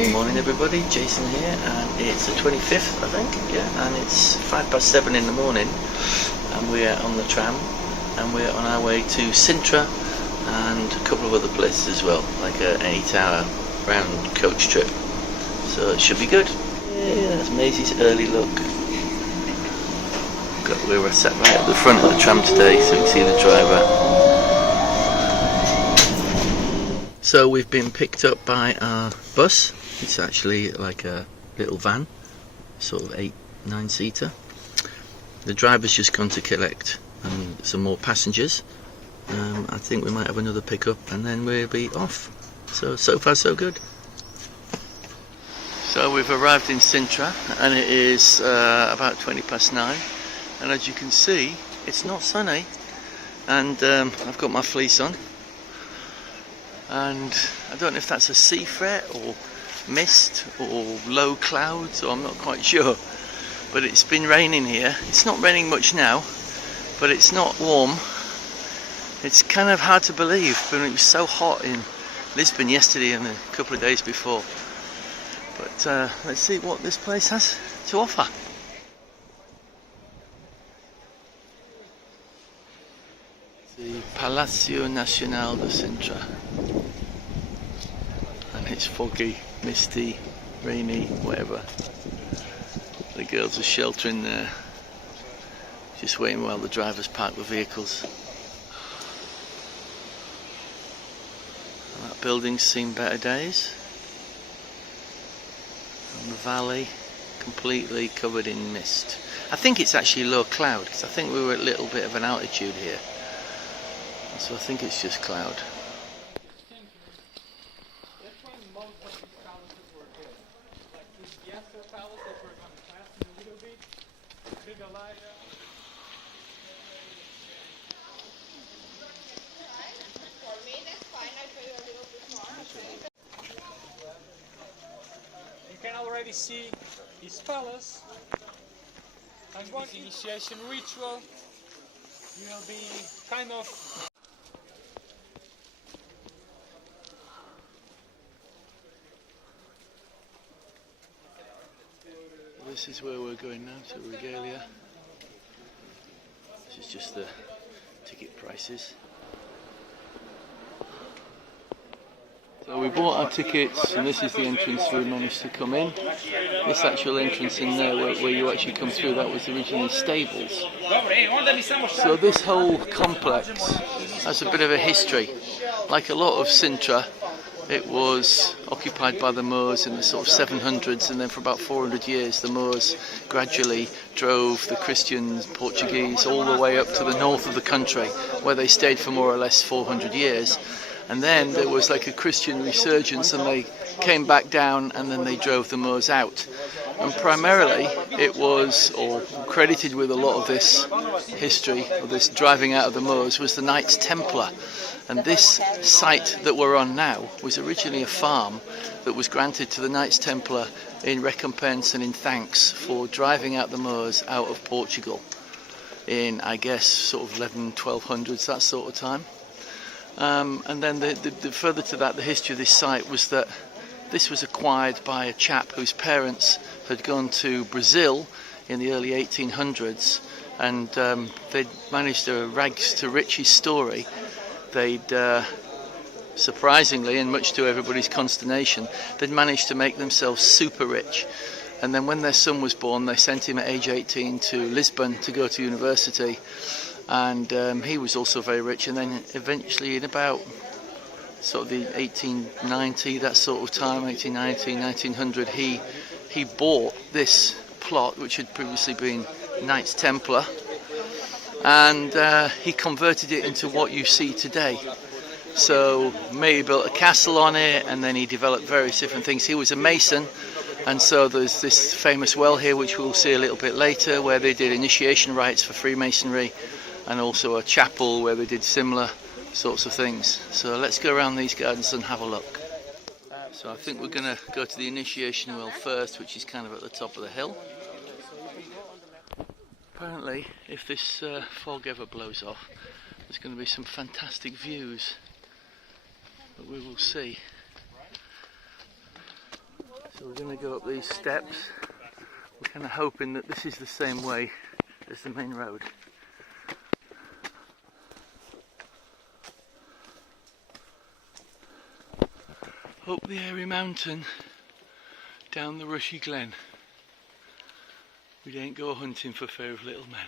Good morning everybody, Jason here, and it's the 25th I think, yeah, and it's 7:05 in the morning and we're on the tram and we're on our way to Sintra and a couple of other places as well, like an 8-hour round coach trip, so it should be good. Yeah, that's Maisie's early look. We're sat right at the front of the tram today so you can see the driver. So we've been picked up by our bus. It's actually like a little van, sort of 8-9 seater. The driver's just gone to collect some more passengers. I think we might have another pickup and then we'll be off. So far so good. So we've arrived in Sintra and it is about 9:20, and as you can see it's not sunny, and I've got my fleece on, and I don't know if that's a sea fret or mist or low clouds, or I'm not quite sure, but it's been raining here. It's not raining much now, but it's not warm. It's kind of hard to believe, but it was so hot in Lisbon yesterday and a couple of days before. But let's see what this place has to offer. The Palacio Nacional de Sintra, and it's foggy, misty, rainy, whatever. The girls are sheltering there, just waiting while the drivers park the vehicles. And that building's seen better days. And the valley completely covered in mist. I think it's actually low cloud, because I think we were at a little bit of an altitude here. So I think it's just cloud. You can already see his palace, and one initiation ritual will be kind of This is where we're going now, to Regalia. This is just the ticket prices. So we bought our tickets, and this is the entrance we managed to come in. This actual entrance in there where you actually come through, that was originally stables. So this whole complex has a bit of a history. Like a lot of Sintra, it was occupied by the Moors in the sort of 700s, and then for about 400 years the Moors gradually drove the Christians, Portuguese, all the way up to the north of the country, where they stayed for more or less 400 years. And then there was like a Christian resurgence and they came back down, and then they drove the Moors out. And primarily it was, or credited with a lot of this history, or this driving out of the Moors, was the Knights Templar. And this site that we're on now was originally a farm that was granted to the Knights Templar in recompense and in thanks for driving out the Moors out of Portugal in, I guess, sort of 1200s, that sort of time. And then the further to that, the history of this site was that this was acquired by a chap whose parents had gone to Brazil in the early 1800s, and they'd managed a rags to riches story. They'd, surprisingly, and much to everybody's consternation, they'd managed to make themselves super rich. And then when their son was born, they sent him at age 18 to Lisbon to go to university. And he was also very rich, and then eventually in about sort of the 1890, that sort of time, 1890, 1900, he bought this plot, which had previously been Knights Templar, and he converted it into what you see today. So maybe built a castle on it, and then he developed various different things. He was a mason, and so there's this famous well here, which we'll see a little bit later, where they did initiation rites for Freemasonry, and also a chapel where they did similar sorts of things. So let's go around these gardens and have a look. So I think we're going to go to the initiation well first, which is kind of at the top of the hill. Apparently, if this fog ever blows off, there's going to be some fantastic views, but we will see. So we're going to go up these steps. We're kind of hoping that this is the same way as the main road. Up the airy mountain, down the rushy glen. We don't go hunting for fear of little men.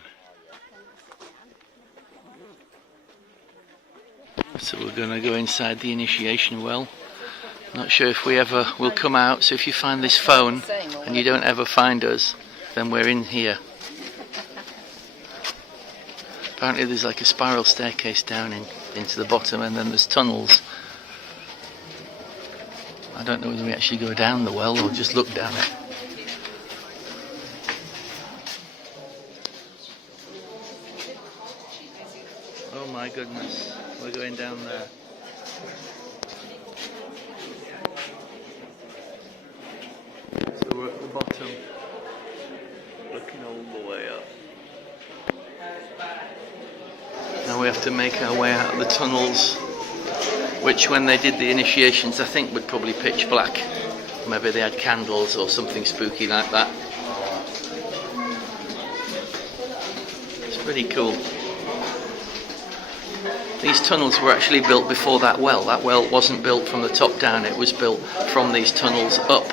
So we're going to go inside the initiation well. Not sure if we ever will come out, so if you find this phone and you don't ever find us, then we're in here. Apparently there's like a spiral staircase down into the bottom, and then there's tunnels. I don't know whether we actually go down the well or just look down it. Oh my goodness, we're going down there. So we're at the bottom, looking all the way up. Now we have to make our way out of the tunnels, which when they did the initiations I think would probably pitch black. Maybe they had candles or something spooky like that. It's pretty cool. These tunnels were actually built before that well. That well wasn't built from the top down, it was built from these tunnels up.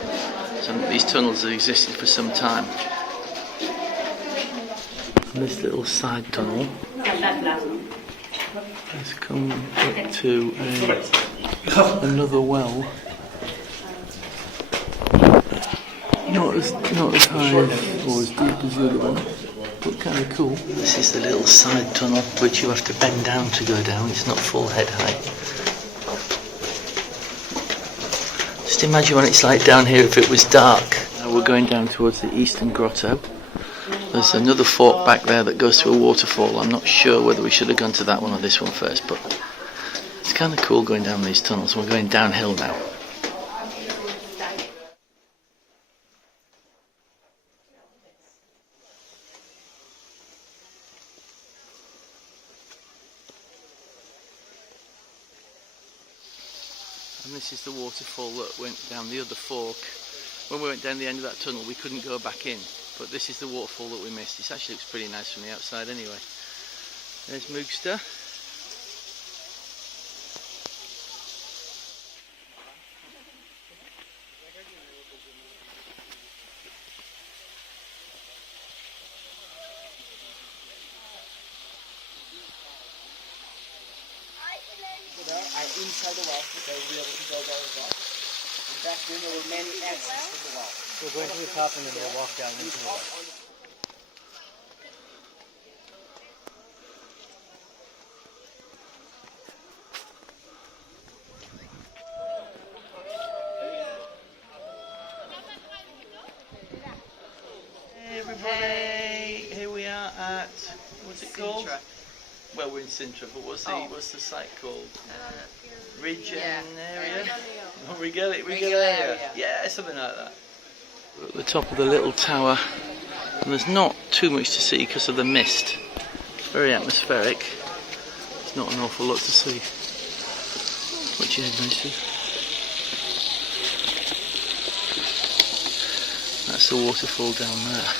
So these tunnels have existed for some time. And this little side tunnel has come up to another well. Not as high or as deep as the other one, but kind of cool. This is the little side tunnel which you have to bend down to go down. It's not full head height. Just imagine what it's like down here if it was dark. Now we're going down towards the eastern grotto. There's another fork back there that goes to a waterfall. I'm not sure whether we should have gone to that one or this one first, but it's kind of cool going down these tunnels. We're going downhill now. And this is the waterfall that went down the other fork. When we went down the end of that tunnel we couldn't go back in, but this is the waterfall that we missed. It actually looks pretty nice from the outside anyway. There's Moogster. Inside the wall, they will be able to go down the wall. And back then there were many exits from the wall. We'll go into the top and then we'll walk down into the wall. Hey everybody, here we are at, what's it called? Sintra. Well, we're in Sintra, but what's the site called? Region area? Regalia. Yeah, something like that. We're at the top of the little tower, and there's not too much to see because of the mist. It's very atmospheric. There's not an awful lot to see. What's your head nice? That's the waterfall down there.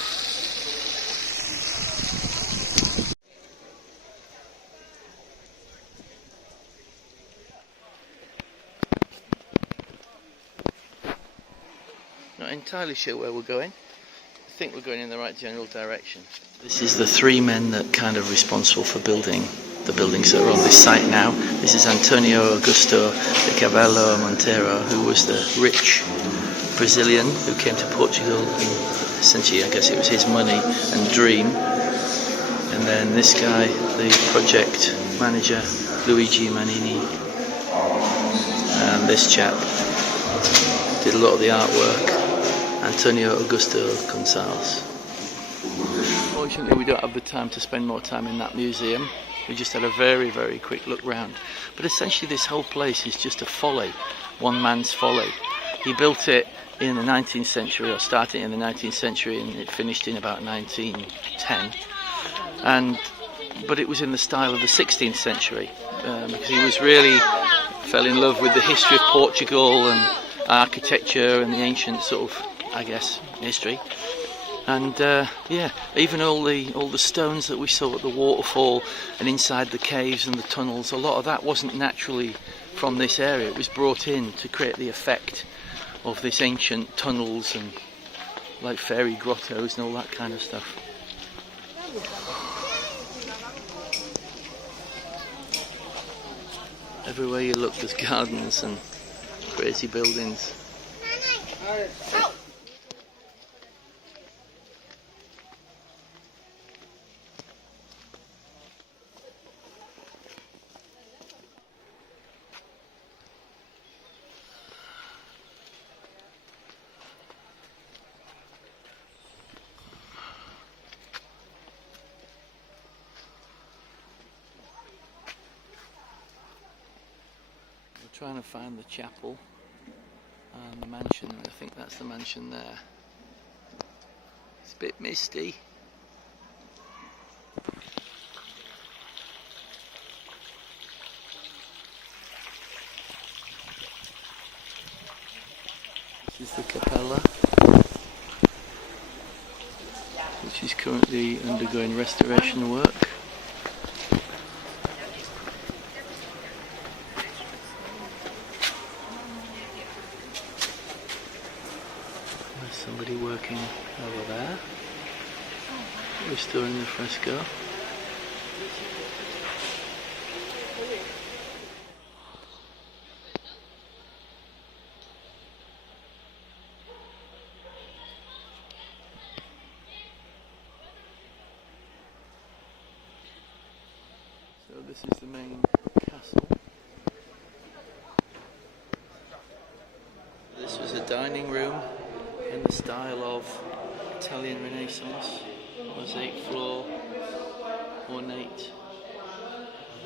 Not entirely sure where we're going. I think we're going in the right general direction. This is the three men that kind of responsible for building the buildings that are on this site now. This is Antonio Augusto de Cabello Monteiro, who was the rich Brazilian who came to Portugal, and essentially I guess it was his money and dream. And then this guy, the project manager, Luigi Manini, and this chap did a lot of the artwork, Antonio Augusto Gonçalves. Unfortunately we don't have the time to spend more time in that museum. We just had a very, very quick look round. But essentially this whole place is just a folly, one man's folly. He built it in the 19th century, or started in the 19th century, and it finished in about 1910. But it was in the style of the 16th century, because he was really fell in love with the history of Portugal architecture and the ancient sort of, I guess, history. And yeah, even all the stones that we saw at the waterfall and inside the caves and the tunnels, a lot of that wasn't naturally from this area. It was brought in to create the effect of this ancient tunnels and like fairy grottos and all that kind of stuff. Everywhere you look there's gardens and crazy buildings. Trying to find the chapel and the mansion. I think that's the mansion there. It's a bit misty. This is the capella, which is currently undergoing restoration work. Somebody working over there, restoring the fresco. So this is the main castle. This was a dining room in the style of Italian Renaissance, mosaic floor, ornate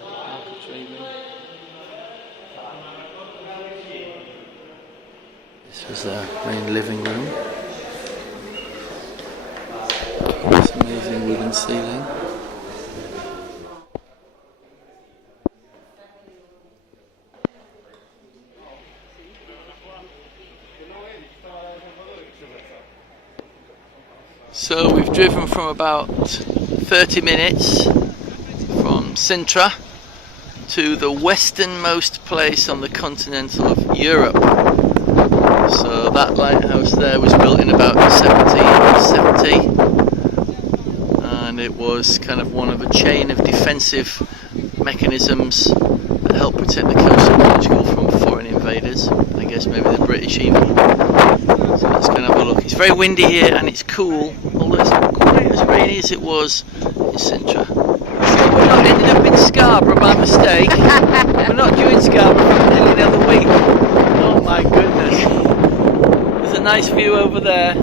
architrave. This was the main living room. This amazing wooden ceiling. So we've driven from about 30 minutes from Sintra to the westernmost place on the continental of Europe. So that lighthouse there was built in about 1770, and it was kind of one of a chain of defensive mechanisms that helped protect the coast of Portugal from foreign invaders. I guess maybe the British even. So let's go and have a look. It's very windy here and it's cool, although it's not quite as rainy as it was in Sintra. So we're not ending up in Scarborough by mistake. We're not due in Scarborough for nearly another week. Oh my goodness. There's a nice view over there.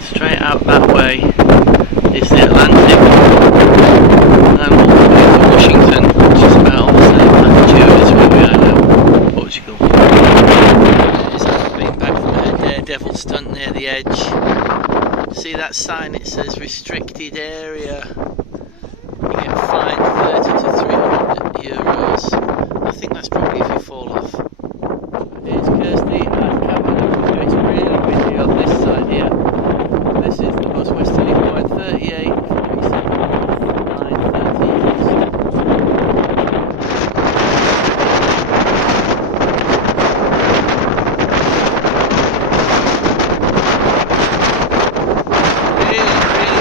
Straight out that way is the Atlantic, and all the way to Washington, which is about on the same latitude as where we are now, Portugal. It's after being back from a daredevil stunt near the edge. See that sign? It says restricted area. You get fined 30 to 300 euros. I think that's probably if you fall off. Here's Kirsty and Cameron. It's really windy on this side here. This is the most westerly point, 38, 47, 9, 30. Really, really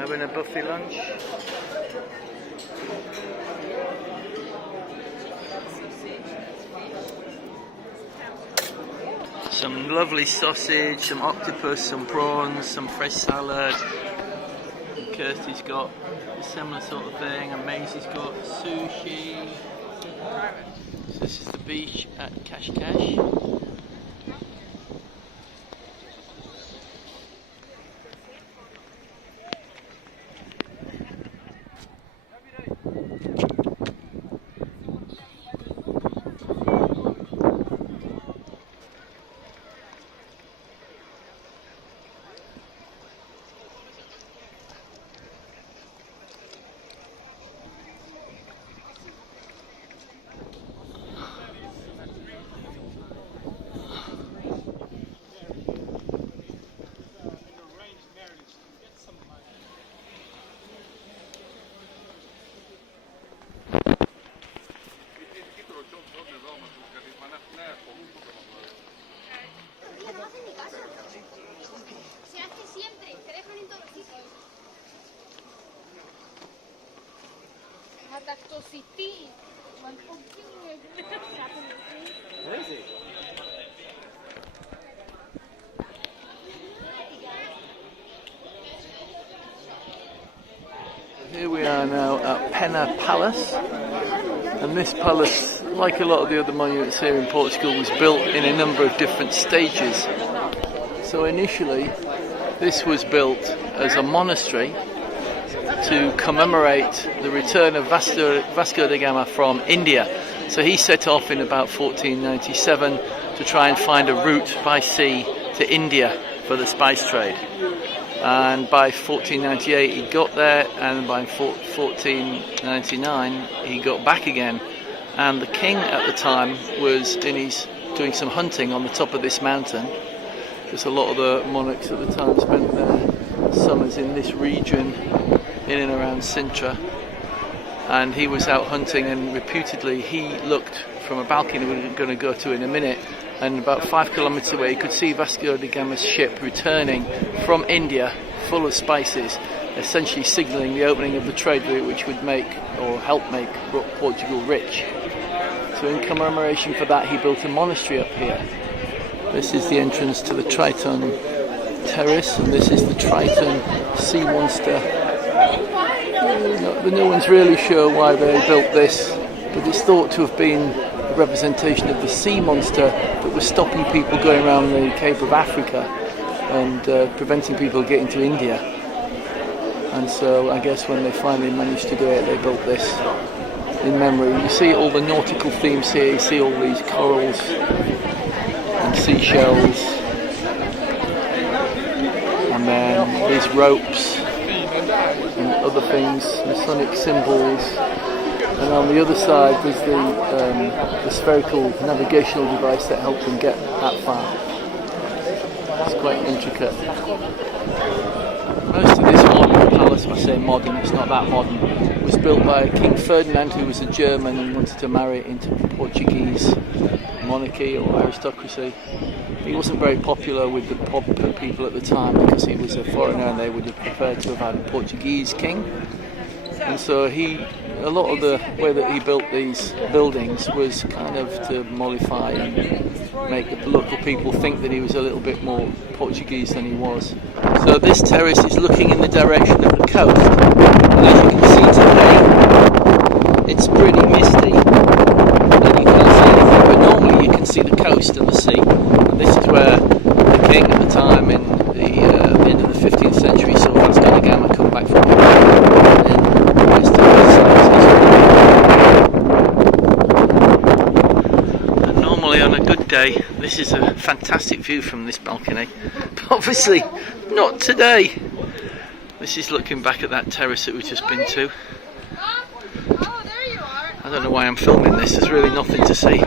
having a buffet lunch. Some lovely sausage, some octopus, some prawns, some fresh salad. And Kirsty's got a similar sort of thing, and Maisie's got sushi. So this is the beach at CasCais. Where is he? Here we are now at Pena Palace, and this palace, like a lot of the other monuments here in Portugal, was built in a number of different stages. So initially this was built as a monastery to commemorate the return of Vasco da Gama from India. So he set off in about 1497 to try and find a route by sea to India for the spice trade. And by 1498 he got there, and by 1499 he got back again. And the king at the time was doing some hunting on the top of this mountain, because a lot of the monarchs at the time spent their summers in this region, in and around Sintra. And he was out hunting, and reputedly he looked from a balcony we're going to go to in a minute, and about 5 kilometers away he could see Vasco da Gama's ship returning from India full of spices, essentially signalling the opening of the trade route which would make or help make Portugal rich. So in commemoration for that he built a monastery up here. This is the entrance to the Triton Terrace, and this is the Triton sea monster. No one's really sure why they built this, but it's thought to have been a representation of the sea monster that was stopping people going around the Cape of Africa and preventing people getting to India. And so I guess when they finally managed to do it, they built this in memory. You see all the nautical themes here, you see all these corals and seashells, and then these ropes and other things, Masonic symbols, and on the other side there's the spherical navigational device that helped them get that far. It's quite intricate. Most of this modern palace, I say modern, it's not that modern, was built by King Ferdinand, who was a German and wanted to marry it into Portuguese monarchy or aristocracy. He wasn't very popular with the popular people at the time because he was a foreigner and they would have preferred to have had a Portuguese king. And so a lot of the way that he built these buildings was kind of to mollify and make the local people think that he was a little bit more Portuguese than he was. So this terrace is looking in the direction of the coast, and as you can see today it's pretty misty and you can't see anything, but normally you can see the coast and the sea. And this is where the king at the time in the end of the 15th century saw Vasco da Gama come back from India. And normally on a good day this is a fantastic view from this balcony, but obviously not today. This is looking back at that terrace that we've just been to. I don't know why I'm filming this, there's really nothing to see.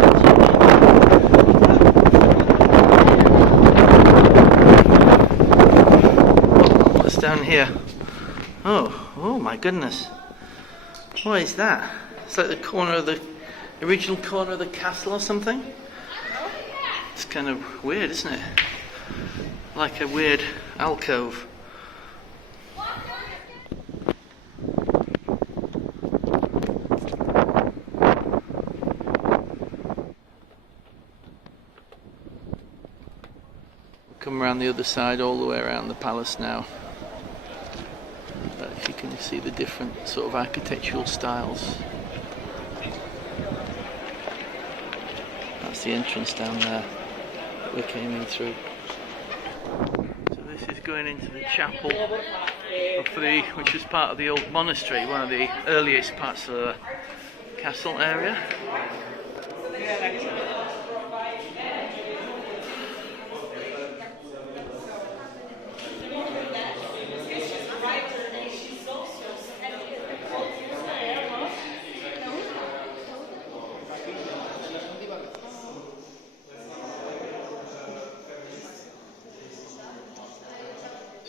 What's down here? Oh my goodness. What is that? It's like the original corner of the castle or something? It's kind of weird, isn't it? Like a weird alcove. around the other side, all the way around the palace now. If you can see the different sort of architectural styles. That's the entrance down there we came in through. So this is going into the chapel which was part of the old monastery, one of the earliest parts of the castle area.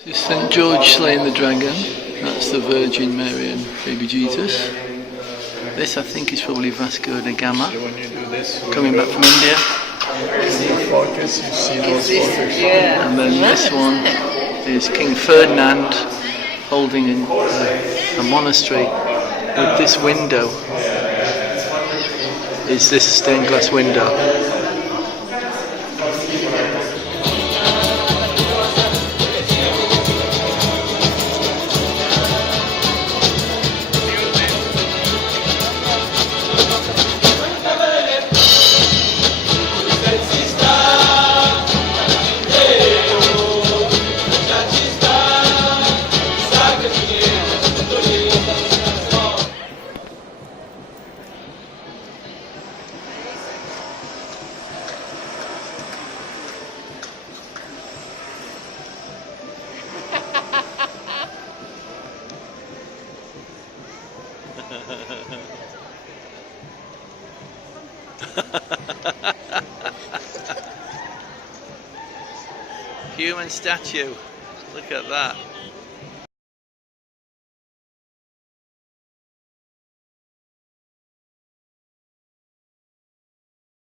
This is St. George slaying the dragon. That's the Virgin Mary and baby Jesus. This I think is probably Vasco da Gama, coming back from India. And then this one is King Ferdinand holding a monastery with this window. Is this stained glass window? Human statue. Look at that.